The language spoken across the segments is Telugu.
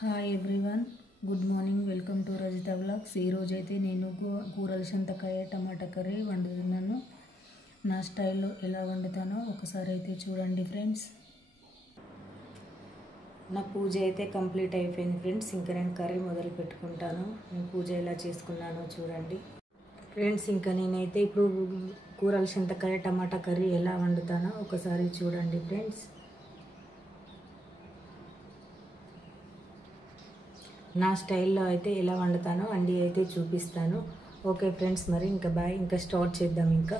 Hi everyone, good morning. Welcome to Rajitha vlogs. ఈరోజు అయితే నేను కూరల చింతకాయ టమాటా కర్రీ వండుతున్నాను. నా స్టైల్లో ఎలా వండుతానో ఒకసారి అయితే చూడండి ఫ్రెండ్స్. నా పూజ అయితే కంప్లీట్ అయిపోయింది ఫ్రెండ్స్. ఇంకా నేను కర్రీ మొదలు పెట్టుకుంటాను. నేను పూజ ఎలా చేసుకున్నానో చూడండి ఫ్రెండ్స్. ఇంకా నేనైతే ఇప్పుడు కూరల చింతకాయ టమాటా కర్రీ ఎలా వండుతానో ఒకసారి చూడండి ఫ్రెండ్స్. నా స్టైల్లో అయితే ఎలా వండుతానో అండి అయితే చూపిస్తాను. ఓకే ఫ్రెండ్స్, మరి ఇంకా బాయ్. ఇంకా స్టార్ట్ చేద్దాం. ఇంకా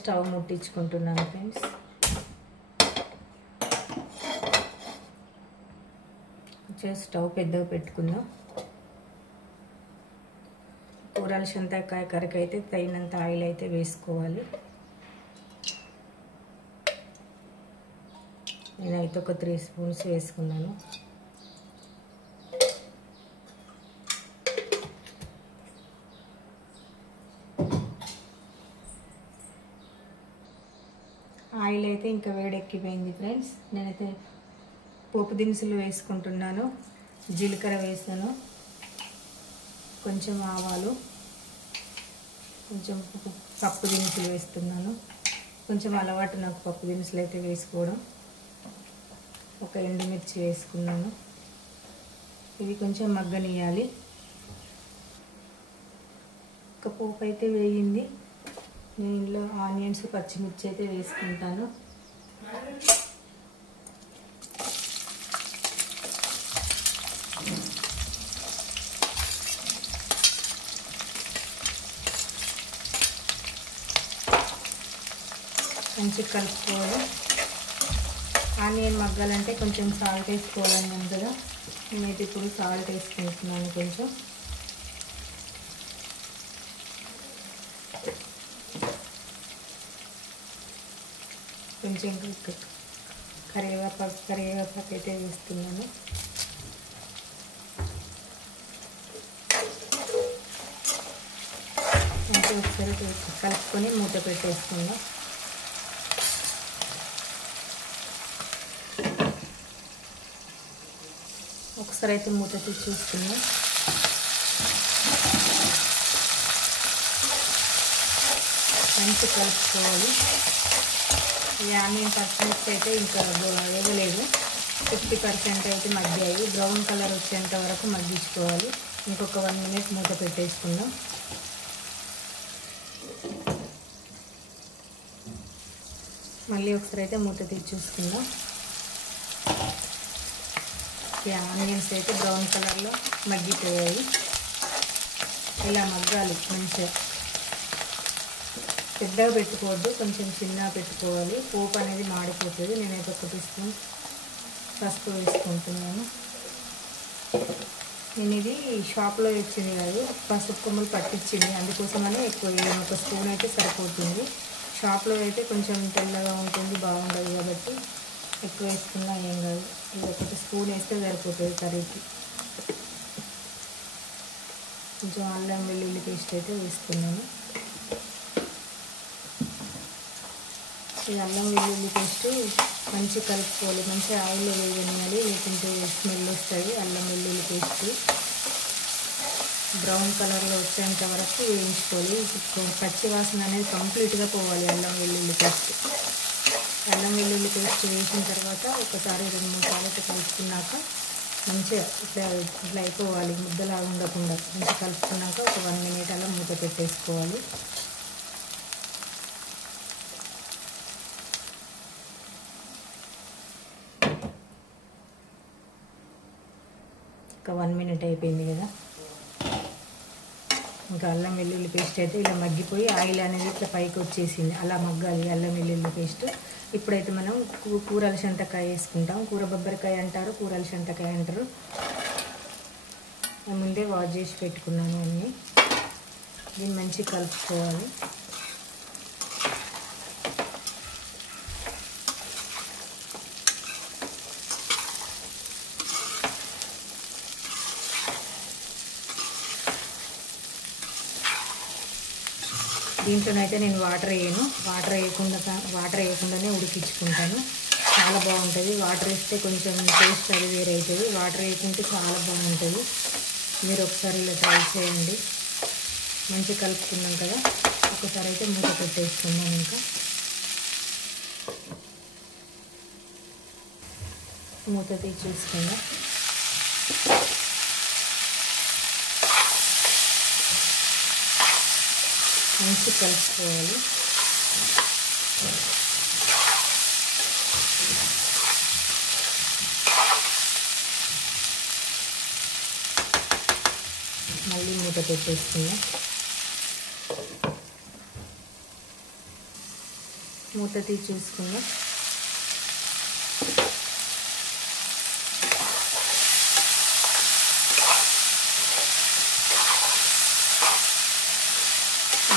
స్టవ్ ముట్టించుకుంటున్నాను ఫ్రెండ్స్. కొంచెం స్టవ్ పెద్దగా పెట్టుకుందాం. కూరల చింతకాయ కర్రీకి అయితే తగినంత ఆయిల్ అయితే వేసుకోవాలి. నేనైతే ఒక 3 స్పూన్స్ వేసుకున్నాను. ఆయిల్ అయితే ఇంకా వేడెక్కిపోయింది ఫ్రెండ్స్. నేనైతే పోపు దినుసులు వేసుకుంటున్నాను. జీలకర్ర వేసాను, కొంచెం ఆవాలు, కొంచెం పప్పు దినుసులు వేస్తున్నాను. కొంచెం అలవాటు నాకు పప్పు దినుసులు అయితే వేసుకోవడం. ఒక ఎండుమిర్చి వేసుకున్నాను. ఇవి కొంచెం మగ్గనియాలి. ఒక పోపు అయితే వేగింది. నేను ఇందులో ఆనియన్స్, పచ్చిమిర్చి అయితే వేసుకుంటాను. మంచిగా కలుపుకోవాలి. ఆనియన్ మగ్గాలంటే కొంచెం సాల్ట్ వేసుకోవాలని కదా. నేనైతే ఇప్పుడు సాల్ట్ వేసుకుంటున్నాను. కొంచెం కరివేపాకు అయితే వేస్తున్నాను. మంచిగా ఒకసారి కలుపుకొని మూత పెట్టేసుకుందాం. ఒకసారి అయితే మూత తీసి చూసుకుందాం. మంచి కలుపుకోవాలి. ఈ ఆనియన్ పచ్చిమిర్చి అయితే ఇంకా వేగలేదు. 50% అయితే మగ్గాయి. బ్రౌన్ కలర్ వచ్చేంత వరకు మగ్గించుకోవాలి. ఇంకొక 1 మినిట్ మూత పెట్టేసుకుందాం. మళ్ళీ ఒకసారి అయితే మూత తీసి చూసుకుందాం. ఈ ఆనియన్స్ అయితే బ్రౌన్ కలర్లో మగ్గిపోయాయి. ఇలా మగ్గాలి మంచిగా. పెద్దగా పెట్టుకోవద్దు, కొంచెం చిన్నగా పెట్టుకోవాలి. పోపు అనేది మాడిపోతుంది. నేనైతే 1 స్పూన్ పసుపు వేసుకుంటున్నాను. నేను ఇది షాప్లో ఇచ్చింది కాదు, పసుపు కొమ్ములు పట్టించింది. అందుకోసమని ఎక్కువ వేయను. 1 స్పూన్ అయితే సరిపోతుంది. షాప్లో అయితే కొంచెం తెల్లగా ఉంటుంది, బాగుండదు కాబట్టి ఎక్కువ వేసుకున్నా ఏం కాదు. ఇది 1 స్పూన్ వేస్తే సరిపోతుంది కర్రీకి. కొంచెం అల్లం వెల్లుల్లి పేస్ట్ అయితే వేస్తున్నాను. ఈ అల్లం వెల్లుల్లి పేస్ట్ మంచిగా కలుపుకోవాలి. మంచిగా ఆయిల్లో వేయనియాలి, లేకుంటే స్మెల్ వస్తుంది. అల్లం వెల్లుల్లి పేస్ట్ బ్రౌన్ కలర్లో వచ్చేంత వరకు వేయించుకోవాలి. పచ్చి వాసన అనేది కంప్లీట్గా పోవాలి. అల్లం వెల్లుల్లి పేస్ట్ వేసిన తర్వాత ఒకసారి 2-3 సార్లు కలుపుకున్నాక మంచిగా ఇట్లా అయిపోవాలి. ముద్దలా ఉండకుండా మంచిగా కలుపుకున్నాక ఒక 1 మినిట్ అలా మూత పెట్టేసుకోవాలి. ఒక 1 మినిట్ అయిపోయింది కదా. ఇంకా అల్లం వెల్లుల్లి పేస్ట్ అయితే ఇలా మగ్గిపోయి ఆయిల్ అనేది ఇట్లా పైకి వచ్చేసింది. అలా మగ్గాలి అల్లం వెల్లుల్లి పేస్ట్. ఇప్పుడైతే మనం కూరల చింతకాయ వేసుకుంటాం. కూర బొబ్బరికాయ అంటారు, కూరల చింతకాయ అంటారు. ముందే వాష్ చేసి పెట్టుకున్నాను అన్నీ. దీన్ని మంచిగా కలుపుకోవాలి. దీంట్లోనైతే నేను వాటర్ వేయను. వాటర్ వేయకుండానే ఉడికించుకుంటాను. చాలా బాగుంటుంది. వాటర్ వేస్తే కొంచెం టేస్ట్ అది వేరే అవుతుంది. వాటర్ వేయకుంటే చాలా బాగుంటుంది. మీరు ఒకసారి ఇలా ట్రై చేయండి. మంచిగా కలుపుకున్నాం కదా, ఒకసారి అయితే మూత పెట్టేసుకుందాం. ఇంకా మూత తీసి చూసుకుందాం. మంచిగా కలుపుకోవాలి. మళ్ళీ మూత పెట్టేసుకుందాం. మూత తీసి చూసుకుందాం.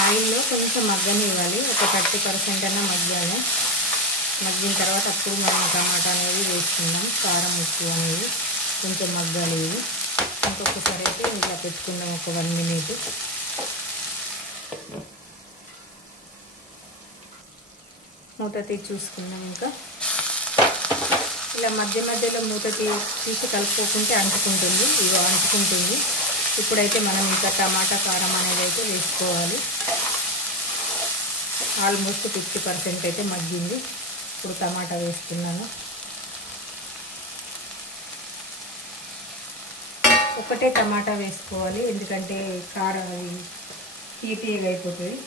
ఆయిల్లో కొంచెం మగ్గనివ్వాలి. ఒక 30% అన్నా మగ్గాలి. మగ్గిన తర్వాత అప్పుడు మనం టమాటా అనేది వేసుకుందాం. కారం, ఉప్పు అనేది కొంచెం మగ్గాలి. ఇది ఇంకొకసారి అయితే ఇలా పెట్టుకుందాం ఒక 1 మినిట్. మూత తీసి చూసుకుందాం. ఇంకా ఇలా మధ్య మధ్యలో మూత తీసి కలుపుకోకుంటే అంటుకుంటుంది. ఇవి అంటుకుంటుంది. ఇప్పుడైతే మనం ఇంకా టమాటా కారం అనేది అయితే వేసుకోవాలి. ఆల్మోస్ట్ 50% అయితే మగ్గింది. ఇప్పుడు టమాటా వేస్తున్నాను. ఒకటే టమాటా వేసుకోవాలి, ఎందుకంటే కారం తీయగా అయిపోతుంది.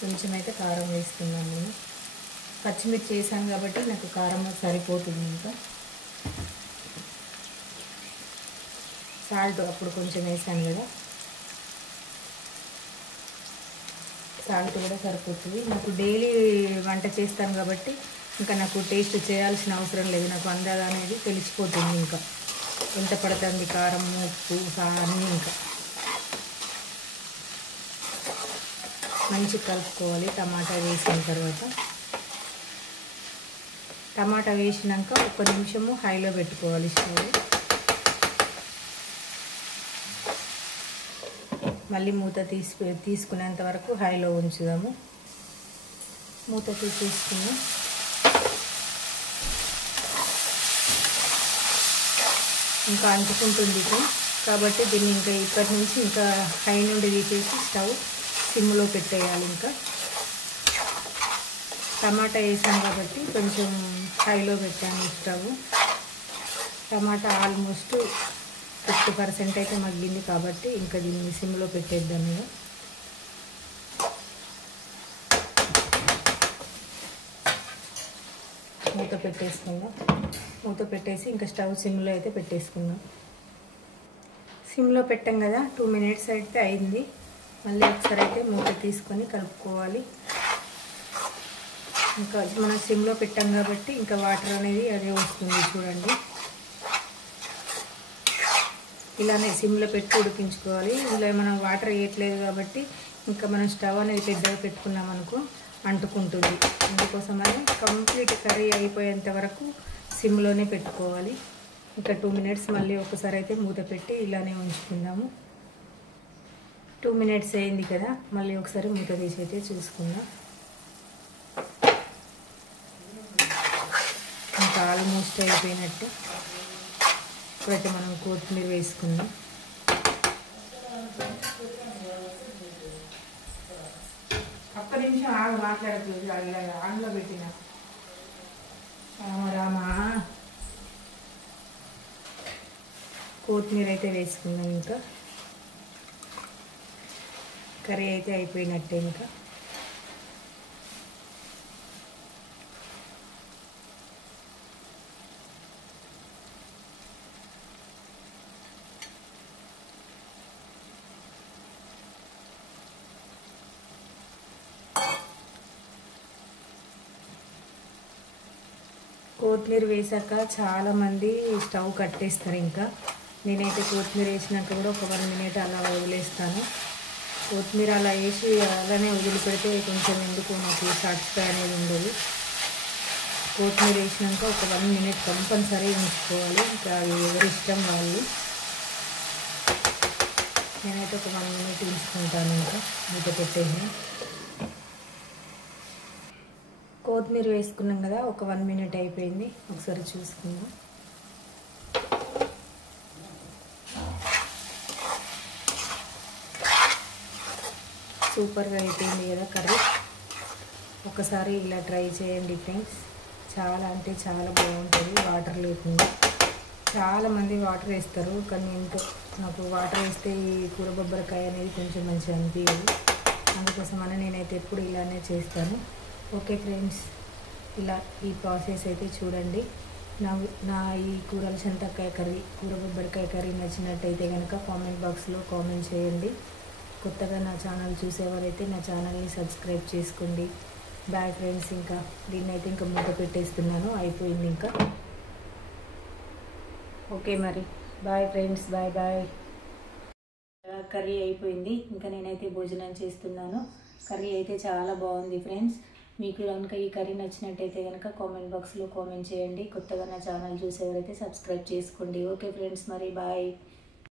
కొంచెం అయితే కారం వేస్తున్నాను. నేను పచ్చిమిర్చి వేసాను కాబట్టి నాకు కారం సరిపోతుంది. ఇంకా సాల్ట్ అప్పుడు కొంచెం వేసాను కదా, సాల్ట్ కూడా సరిపోతుంది. నాకు డైలీ వంట చేస్తాను కాబట్టి ఇంకా నాకు టేస్ట్ చేయాల్సిన అవసరం లేదు. నాకు అందాజ అనేది తెలిసిపోతుంది. ఇంకా ఎంత పడుతుంది కారం, ఉప్పు అన్నీ. ఇంకా మంచిగా కలుపుకోవాలి. టమాటా వేసిన తర్వాత టమాటా వేసినాక 1 నిమిషము హైలో పెట్టుకోవాలి స్టవ్. మళ్ళీ మూత తీసుకునేంత వరకు హైలో ఉంచుదాము. మూత తీసుకుని ఇంకా అంటుకుంటుంది కాబట్టి దీన్ని ఇంకా ఇక్కడి నుంచి ఇంకా హై నుండి తీసేసి స్టవ్ సిమ్లో పెట్టేయాలి. ఇంకా టమాటా వేసాం కాబట్టి కొంచెం హైలో పెట్టాను స్టవ్. టమాటా ఆల్మోస్ట్ 50% అయితే మగ్గింది కాబట్టి ఇంకా దీన్ని సిమ్లో పెట్టేద్దాము. మూత పెట్టేసుకుందాం. మూత పెట్టేసి ఇంకా స్టవ్ సిమ్లో అయితే పెట్టేసుకుందాం. సిమ్లో పెట్టాం కదా, 2 మినిట్స్ అయితే అయింది. మళ్ళీ ఒకసారి అయితే మూత తీసుకొని కలుపుకోవాలి. ఇంకా మనం సిమ్లో పెట్టాం కాబట్టి ఇంకా వాటర్ అనేది అదే వస్తుంది. చూడండి, ఇలానే సిమ్లో పెట్టి ఉడికించుకోవాలి. ఇలా మనం వాటర్ వేయట్లేదు కాబట్టి ఇంకా మనం స్టవ్ అనేది పెద్దగా పెట్టుకున్నాం అనుకో అంటుకుంటుంది. అందుకోసమని కంప్లీట్ కర్రీ అయిపోయేంత వరకు సిమ్లోనే పెట్టుకోవాలి. ఇంకా 2 మినిట్స్ మళ్ళీ ఒకసారి అయితే మూత పెట్టి ఇలానే ఉంచుకుందాము. 2 మినిట్స్ అయింది కదా, మళ్ళీ ఒకసారి మూత తీసి అయితే చూసుకుందాం. ఇంకా ఆల్మోస్ట్ అయిపోయినట్టు. ఇప్పుడైతే మనం కొత్తిమీర వేసుకుందాం. ఒక్క నిమిషం ఆగు, మాట్లాడట్లేదు. ఆన్లో పెట్టిన రామా. కొత్తిమీర అయితే వేసుకుందాం. ఇంకా కర్రీ అయితే అయిపోయినట్టే. ఇంకా కొత్తిమీర వేసాక చాలామంది స్టవ్ కట్టేస్తారు. ఇంకా నేనైతే కొత్తిమీర వేసినాక కూడా ఒక 1 మినిట్ అలా వదిలేస్తాను. కొత్తిమీర అలా వేసి అలానే వదిలిపెడితే కొంచెం ఎందుకు నాకు సాటిస్ఫై అనేది ఉండదు. కొత్తిమీర వేసినాక ఒక 1 మినిట్ కంపల్సరీ ఉంచుకోవాలి. ఇంకా ఎవరి ఇష్టం వాళ్ళు. నేనైతే ఒక 1 మినిట్ ఉంచుకుంటాను. ఇంకా మూత పెట్టేసి కొత్తిమీర వేసుకున్నాం కదా, ఒక 1 మినిట్ అయిపోయింది. ఒకసారి చూసుకుందాం. సూపర్గా అయిపోయింది కదా కర్రీ. ఒకసారి ఇలా ట్రై చేయండి ఫ్రెండ్స్. చాలా అంటే చాలా బాగుంటుంది వాటర్ లేకుండా. చాలామంది వాటర్ వేస్తారు, కానీ ఇంకో నాకు వాటర్ వేస్తే ఈ కూర బొబ్బరికాయ అనేది కొంచెం మంచిగా అనిపించదు. అందుకోసమని నేనైతే ఎప్పుడు ఇలానే చేస్తాను. ఓకే ఫ్రెండ్స్, ఇలా ఈ ప్రాసెస్ అయితే చూడండి. నా ఈ కూరల చింతకాయ కర్రీ, కూర బొబ్బరికాయ కర్రీ నచ్చినట్టయితే కనుక కామెంట్ బాక్స్లో కామెంట్ చేయండి. కొత్తగా నా ఛానల్ చూసేవారైతే నా ఛానల్ని సబ్స్క్రైబ్ చేసుకోండి. Bye friends. ఇంకా దీన్ని అయితే ఇంకా మూత పెట్టేస్తున్నాను, అయిపోయింది ఇంకా. ఓకే మరి bye friends, bye bye. Curry అయిపోయింది, ఇంకా నేనైతే భోజనం చేస్తున్నాను. కర్రీ అయితే చాలా బాగుంది ఫ్రెండ్స్. మీకు కనుక ఈ కర్రీ నచ్చినట్టయితే కనుక కామెంట్ బాక్స్లో కామెంట్ చేయండి. కొత్తగా నా ఛానల్ చూసేవారైతే సబ్స్క్రైబ్ చేసుకోండి. ఓకే ఫ్రెండ్స్, మరి బాయ్.